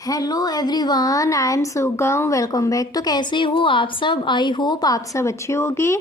Hello everyone, I am सुगम। Welcome back. तो कैसे हो आप सब? आई होप आप सब अच्छे होंगे।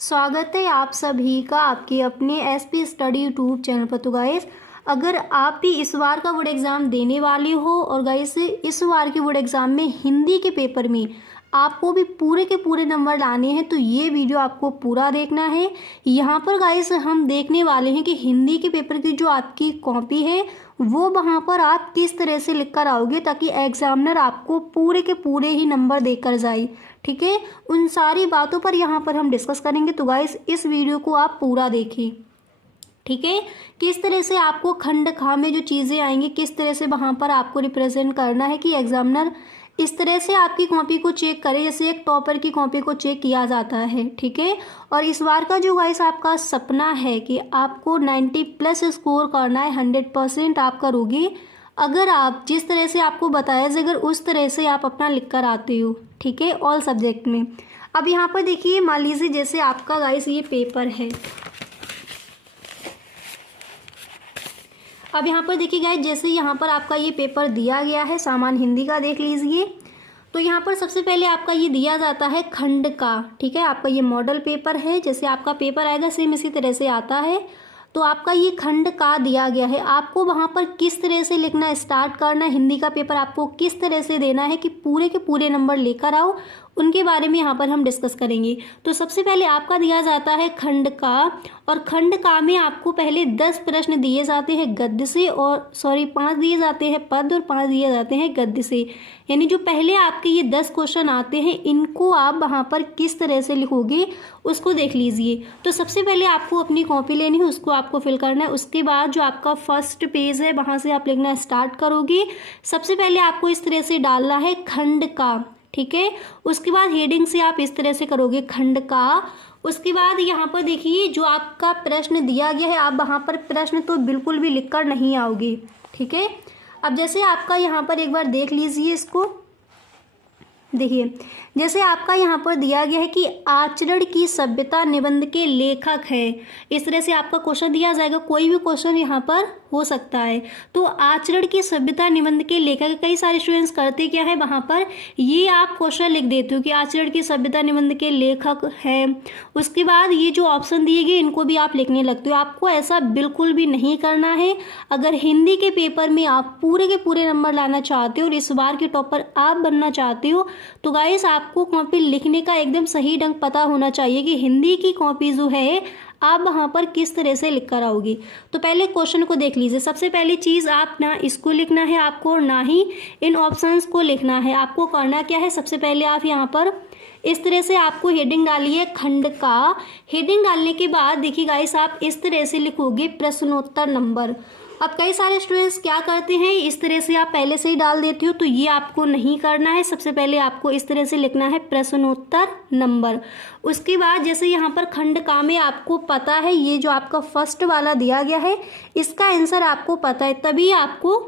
स्वागत है आप सभी का आपके अपने एसपी स्टडी यूट्यूब चैनल पर। तो गाइस, अगर आप भी इस बार का बोर्ड एग्ज़ाम देने वाले हो और गाइस इस बार के बोर्ड एग्ज़ाम में हिंदी के पेपर में आपको भी पूरे के पूरे नंबर लाने हैं तो ये वीडियो आपको पूरा देखना है। यहाँ पर गाइस हम देखने वाले हैं कि हिंदी के पेपर की जो आपकी कॉपी है वो वहाँ पर आप किस तरह से लिख कर आओगे ताकि एग्जामिनर आपको पूरे के पूरे ही नंबर देकर जाए। ठीक है, उन सारी बातों पर यहाँ पर हम डिस्कस करेंगे। तो गाइस इस वीडियो को आप पूरा देखें। ठीक है, किस तरह से आपको खंड खा में जो चीज़ें आएंगी किस तरह से वहाँ पर आपको रिप्रेजेंट करना है कि एग्जामिनर इस तरह से आपकी कॉपी को चेक करे जैसे एक टॉपर की कॉपी को चेक किया जाता है। ठीक है, और इस बार का जो गाइस आपका सपना है कि आपको 90+ स्कोर करना है, 100% आप करोगे अगर आप जिस तरह से आपको बताया जाए, अगर उस तरह से आप अपना लिख कर आते हो। ठीक है, ऑल सब्जेक्ट में। अब यहाँ पर देखिए, मान लीजिए जैसे आपका गाइस ये पेपर है। अब यहाँ पर देखिए गाइस, जैसे यहाँ पर आपका ये पेपर दिया गया है सामान्य हिंदी का, देख लीजिए। तो यहाँ पर सबसे पहले आपका ये दिया जाता है खंड का। ठीक है, आपका ये मॉडल पेपर है, जैसे आपका पेपर आएगा सेम इसी तरह से आता है। तो आपका ये खंड का दिया गया है, आपको वहाँ पर किस तरह से लिखना स्टार्ट करना है, हिंदी का पेपर आपको किस तरह से देना है कि पूरे के पूरे नंबर लेकर आओ, उनके बारे में यहाँ पर हम डिस्कस करेंगे। तो सबसे पहले आपका दिया जाता है खंड का, और खंड का में आपको पहले 10 प्रश्न दिए जाते हैं गद्य से, और 5 दिए जाते हैं पद और 5 दिए जाते हैं गद्य से। यानी जो पहले आपके ये 10 क्वेश्चन आते हैं इनको आप वहाँ पर किस तरह से लिखोगे उसको देख लीजिए। तो सबसे पहले आपको अपनी कॉपी लेनी है, उसको आपको फिल करना है। उसके बाद जो आपका फर्स्ट पेज है वहाँ से आप लिखना स्टार्ट करोगे। सबसे पहले आपको इस तरह से डालना है खंड का। ठीक है, उसके बाद हेडिंग से आप इस तरह से करोगे खंड का। उसके बाद यहाँ पर देखिए जो आपका प्रश्न दिया गया है, आप वहाँ पर प्रश्न तो बिल्कुल भी लिखकर नहीं आओगे। ठीक है, अब जैसे आपका यहाँ पर एक बार देख लीजिए इसको। देखिए जैसे आपका यहाँ पर दिया गया है कि आचरण की सभ्यता निबंध के लेखक है, इस तरह से आपका क्वेश्चन दिया जाएगा। कोई भी क्वेश्चन यहाँ पर हो सकता है। तो आचरण की सभ्यता निबंध के लेखक, कई सारे स्टूडेंट्स करते क्या है वहाँ पर ये आप क्वेश्चन लिख देते हो कि आचरण की सभ्यता निबंध के लेखक है। उसके बाद ये जो ऑप्शन दिए गए इनको भी आप लिखने लगते हो। आपको ऐसा बिल्कुल भी नहीं करना है। अगर हिंदी के पेपर में आप पूरे के पूरे नंबर लाना चाहते हो और इस बार के टॉपर आप बनना चाहते हो तो गाइस आपको कॉपी लिखने का एकदम सही ढंग पता होना चाहिए कि हिंदी की कॉपी जो है आप वहाँ पर किस तरह से लिख कर आओगे। तो पहले क्वेश्चन को देख लीजिए। सबसे पहली चीज़, आप ना इसको लिखना है आपको, ना ही इन ऑप्शंस को लिखना है। आपको करना क्या है, सबसे पहले आप यहाँ पर इस तरह से आपको हेडिंग डालिए खंड का। हेडिंग डालने के बाद देखिए गाइस आप इस तरह से लिखोगे प्रश्नोत्तर नंबर। अब कई सारे स्टूडेंट्स क्या करते हैं, इस तरह से आप पहले से ही डाल देते हो, तो ये आपको नहीं करना है। सबसे पहले आपको इस तरह से लिखना है प्रश्नोत्तर नंबर। उसके बाद जैसे यहाँ पर खंड का में आपको पता है ये जो आपका फर्स्ट वाला दिया गया है इसका आंसर आपको पता है, तभी आपको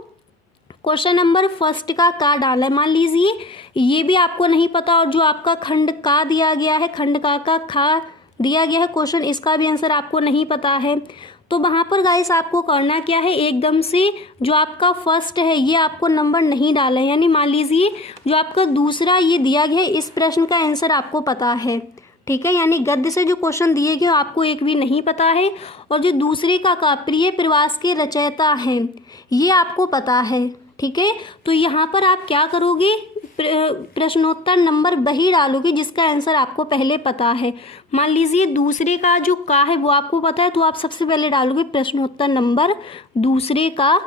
क्वेश्चन नंबर फर्स्ट का डालना है। मान लीजिए ये भी आपको नहीं पता और जो आपका खंड का दिया गया है, खंड का खा दिया गया है क्वेश्चन, इसका भी आंसर आपको नहीं पता है। तो वहाँ पर गाइस आपको करना क्या है, एकदम से जो आपका फर्स्ट है ये आपको नंबर नहीं डाला है। यानी मान लीजिए जो आपका दूसरा ये दिया गया है इस प्रश्न का आंसर आपको पता है। ठीक है, यानी गद्य से जो क्वेश्चन दिए गए आपको एक भी नहीं पता है, और जो दूसरे का प्रिय प्रवास के रचयिता हैं ये आपको पता है। ठीक है, तो यहाँ पर आप क्या करोगे, प्रश्नोत्तर नंबर वही डालोगे जिसका आंसर आपको पहले पता है। मान लीजिए दूसरे का जो का है वो आपको पता है, तो आप सबसे पहले डालोगे प्रश्नोत्तर नंबर दूसरे का।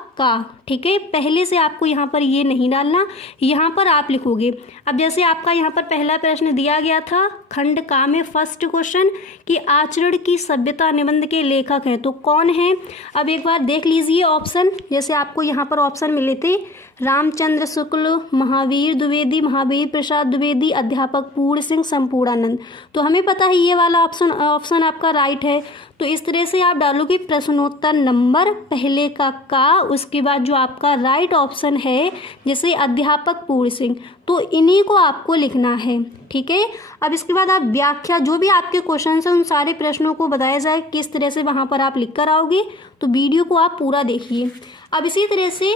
ठीक है, पहले से आपको यहाँ पर ये नहीं डालना, यहाँ पर आप लिखोगे। अब जैसे आपका यहाँ पर पहला प्रश्न दिया गया था खंड का में फर्स्ट क्वेश्चन कि आचरण की सभ्यता निबंध के लेखक हैं, तो कौन है। अब एक बार देख लीजिए ऑप्शन, जैसे आपको यहाँ पर ऑप्शन मिले थे रामचंद्र शुक्ल, महावीर द्विवेदी, महावीर प्रसाद द्विवेदी, अध्यापक पूर्ण सिंह, संपूर्णानंद। तो हमें पता है ये वाला ऑप्शन आपका राइट है। तो इस तरह से आप डालोगे प्रश्नोत्तर नंबर पहले का, उसके बाद जो आपका राइट ऑप्शन है जैसे अध्यापक पूर्ण सिंह, तो इन्हीं को आपको लिखना है। ठीक है, अब इसके बाद आप व्याख्या, जो भी आपके क्वेश्चन हैं उन सारे प्रश्नों को बताया जाए किस तरह से वहाँ पर आप लिख कर आओगे। तो वीडियो को आप पूरा देखिए। अब इसी तरह से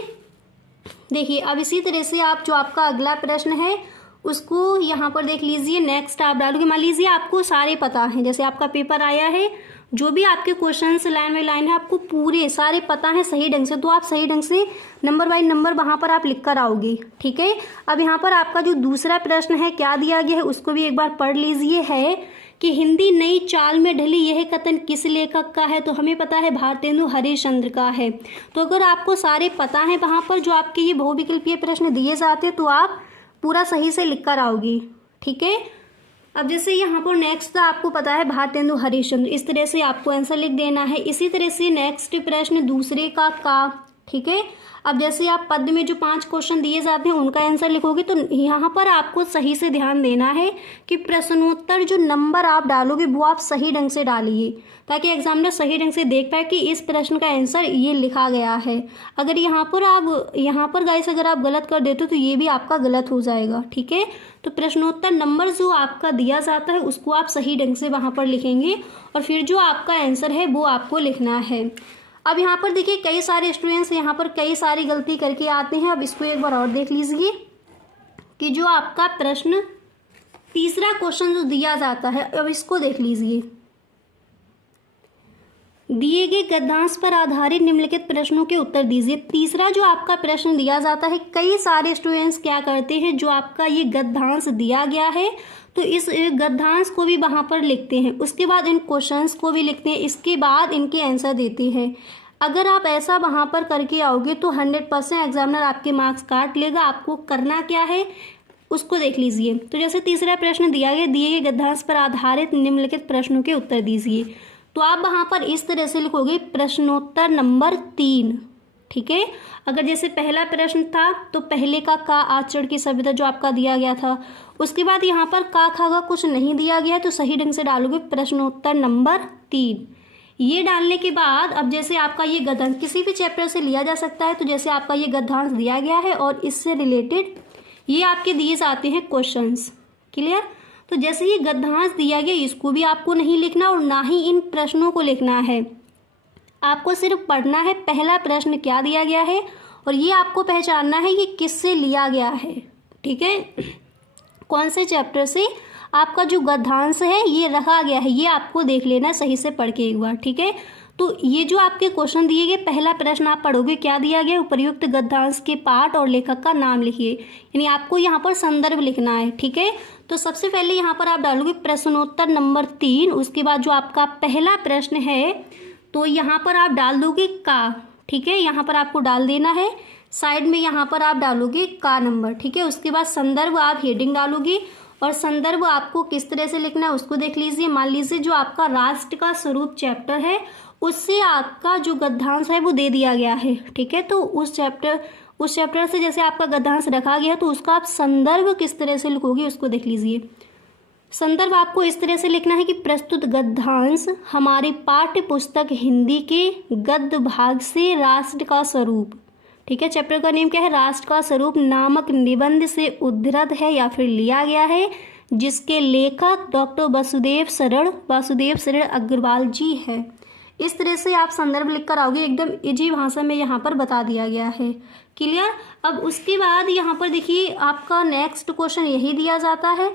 देखिए अब इसी तरह से आप जो आपका अगला प्रश्न है उसको यहाँ पर देख लीजिए। नेक्स्ट आप डालोगे, मान लीजिए आपको सारे पता हैं, जैसे आपका पेपर आया है, जो भी आपके क्वेश्चंस लाइन बाई लाइन है आपको पूरे सारे पता हैं सही ढंग से, तो आप सही ढंग से नंबर बाई नंबर वहाँ पर आप लिख कर आओगे। ठीक है, अब यहाँ पर आपका जो दूसरा प्रश्न है क्या दिया गया है उसको भी एक बार पढ़ लीजिए। है कि हिंदी नई चाल में ढली, यह कथन किस लेखक का है? तो हमें पता है भारतेंदु हरिश्चंद्र का है। तो अगर आपको सारे पता हैं वहाँ पर जो आपके ये बहुविकल्पीय प्रश्न दिए जाते हैं तो आप पूरा सही से लिख कर आओगे। ठीक है, अब जैसे यहाँ पर नेक्स्ट आपको पता है भारतेंदु हरिश्चंद्र, इस तरह से आपको आंसर लिख देना है। इसी तरह से नेक्स्ट प्रश्न दूसरे का। ठीक है, अब जैसे आप पद में जो 5 क्वेश्चन दिए जाते हैं उनका आंसर लिखोगे तो यहाँ पर आपको सही से ध्यान देना है कि प्रश्नोत्तर जो नंबर आप डालोगे वो आप सही ढंग से डालिए, ताकि एग्जामिनर सही ढंग से देख पाए कि इस प्रश्न का आंसर ये लिखा गया है। अगर यहाँ पर गाइस अगर आप गलत कर देते हो तो ये भी आपका गलत हो जाएगा। ठीक है, तो प्रश्नोत्तर नंबर जो आपका दिया जाता है उसको आप सही ढंग से वहाँ पर लिखेंगे और फिर जो आपका आंसर है वो आपको लिखना है। अब यहाँ पर देखिए कई सारे स्टूडेंट्स यहाँ पर कई सारी गलती करके आते हैं। अब इसको एक बार और देख लीजिए कि जो आपका प्रश्न तीसरा क्वेश्चन जो दिया जाता है, अब इसको देख लीजिए। दिए गए गद्यांश पर आधारित निम्नलिखित प्रश्नों के उत्तर दीजिए। तीसरा जो आपका प्रश्न दिया जाता है, कई सारे स्टूडेंट्स क्या करते हैं, जो आपका ये गद्यांश दिया गया है तो इस गद्यांश को भी वहाँ पर लिखते हैं, उसके बाद इन क्वेश्चंस को भी लिखते हैं, इसके बाद इनके आंसर देते हैं। अगर आप ऐसा वहाँ पर करके आओगे तो 100% एग्जामिनर आपके मार्क्स काट लेगा। आपको करना क्या है उसको देख लीजिए। तो जैसे तीसरा प्रश्न दिया गया, दिए गए गद्यांश पर आधारित निम्नलिखित प्रश्नों के उत्तर दीजिए, तो आप वहाँ पर इस तरह से लिखोगे प्रश्नोत्तर नंबर 3। ठीक है, अगर जैसे पहला प्रश्न था तो पहले का आचरण की सभ्यता जो आपका दिया गया था, उसके बाद यहाँ पर का कुछ नहीं दिया गया है तो सही ढंग से डालोगे प्रश्नोत्तर नंबर 3। ये डालने के बाद अब जैसे आपका ये गद्यांश किसी भी चैप्टर से लिया जा सकता है, तो जैसे आपका ये गद्यांश दिया गया है और इससे रिलेटेड ये आपके दिए जाते हैं क्वेश्चंस। क्लियर, तो जैसे ये गद्यांश दिया गया इसको भी आपको नहीं लिखना और ना ही इन प्रश्नों को लिखना है, आपको सिर्फ पढ़ना है पहला प्रश्न क्या दिया गया है और ये आपको पहचानना है ये किससे लिया गया है। ठीक है, कौन से चैप्टर से आपका जो गद्यांश है ये रखा गया है, ये आपको देख लेना सही से पढ़ के एक बार। ठीक है, तो ये जो आपके क्वेश्चन दिए गए, पहला प्रश्न आप पढ़ोगे क्या दिया गया, उपर्युक्त गद्यांश के पाठ और लेखक का नाम लिखिए, यानी आपको यहाँ पर संदर्भ लिखना है। ठीक है, तो सबसे पहले यहाँ पर आप डालोगे प्रश्नोत्तर नंबर 3, उसके बाद जो आपका पहला प्रश्न है तो यहाँ पर आप डाल दोगे का। ठीक है, यहाँ पर आपको डाल देना है, साइड में यहाँ पर आप डालोगे का नंबर। ठीक है, उसके बाद संदर्भ आप हेडिंग डालोगे और संदर्भ आपको किस तरह से लिखना है उसको देख लीजिए। मान लीजिए जो आपका राष्ट्र का स्वरूप चैप्टर है उससे आपका जो गद्यांश है वो दे दिया गया है। ठीक है, तो उस चैप्टर से जैसे आपका गद्यांश रखा गया तो उसका आप संदर्भ किस तरह से लिखोगे उसको देख लीजिए। संदर्भ आपको इस तरह से लिखना है कि प्रस्तुत गद्यांश हमारी पाठ्य पुस्तक हिंदी के गद्य भाग से राष्ट्र का स्वरूप, ठीक है, चैप्टर का नेम क्या है, राष्ट्र का स्वरूप नामक निबंध से उद्धृत है या फिर लिया गया है, जिसके लेखक डॉक्टर वासुदेव शरण अग्रवाल जी है। इस तरह से आप संदर्भ लिख कर आओगे, एकदम इजी भाषा में यहाँ पर बता दिया गया है। क्लियर, अब उसके बाद यहाँ पर देखिए आपका नेक्स्ट क्वेश्चन यही दिया जाता है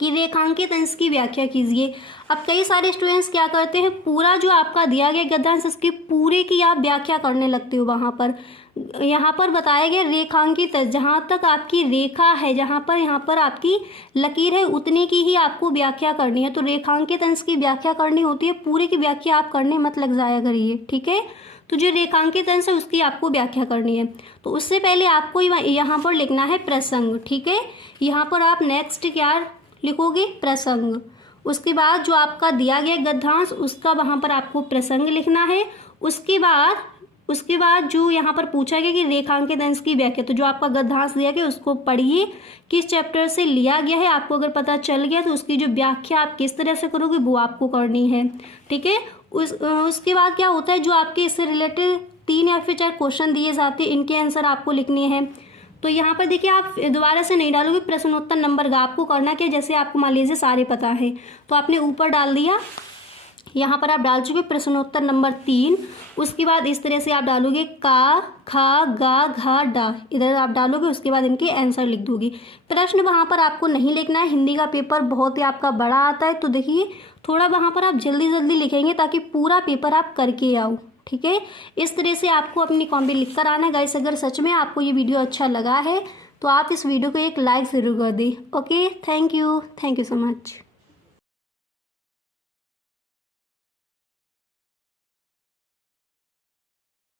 कि रेखांकित अंश की व्याख्या कीजिए। अब कई सारे स्टूडेंट्स क्या करते हैं, पूरा जो आपका दिया गया गद्यांश इसके पूरे की आप व्याख्या करने लगते हो। वहाँ पर यहाँ पर बताया गया रेखांकित, जहाँ तक आपकी रेखा है, यहाँ पर आपकी लकीर है उतने की ही आपको व्याख्या करनी है। तो रेखांकित अंश की व्याख्या करनी होती है, पूरे की व्याख्या आप करने मत लग जाया करिए। ठीक है, तो जो रेखांकित अंश है उसकी आपको व्याख्या करनी है। तो उससे पहले आपको यहाँ पर लिखना है प्रसंग। ठीक है, यहाँ पर आप नेक्स्ट क्या लिखोगे, प्रसंग। उसके बाद जो आपका दिया गया गद्यांश उसका वहाँ पर आपको प्रसंग लिखना है। उसके बाद जो यहाँ पर पूछा गया कि रेखांकित अंश की व्याख्या, तो जो आपका गद्यांश दिया गया उसको पढ़िए, किस चैप्टर से लिया गया है आपको अगर पता चल गया तो उसकी जो व्याख्या आप किस तरह से करोगे वो आपको करनी है। ठीक है, उसके बाद क्या होता है, जो आपके इससे रिलेटेड 3 या फिर 4 क्वेश्चन दिए जाते हैं इनके आंसर आपको लिखने हैं। तो यहाँ पर देखिए आप दोबारा से नहीं डालोगे प्रश्नोत्तर नंबर का, आपको करना क्या, जैसे आपको मान लीजिए सारे पता है तो आपने ऊपर डाल दिया, यहाँ पर आप डाल चुके प्रश्नोत्तर नंबर 3। उसके बाद इस तरह से आप डालोगे का, खा, गा, घा, डा, इधर आप डालोगे। उसके बाद इनके आंसर लिख दोगे। प्रश्न वहाँ पर आपको नहीं लिखना है, हिंदी का पेपर बहुत ही आपका बड़ा आता है, तो देखिए थोड़ा वहाँ पर आप जल्दी जल्दी लिखेंगे ताकि पूरा पेपर आप करके आओ। ठीक है, इस तरह से आपको अपनी कॉपी लिख कर आना है। गाइस अगर सच में आपको ये वीडियो अच्छा लगा है तो आप इस वीडियो को एक लाइक ज़रूर कर दें। Okay, thank you so much.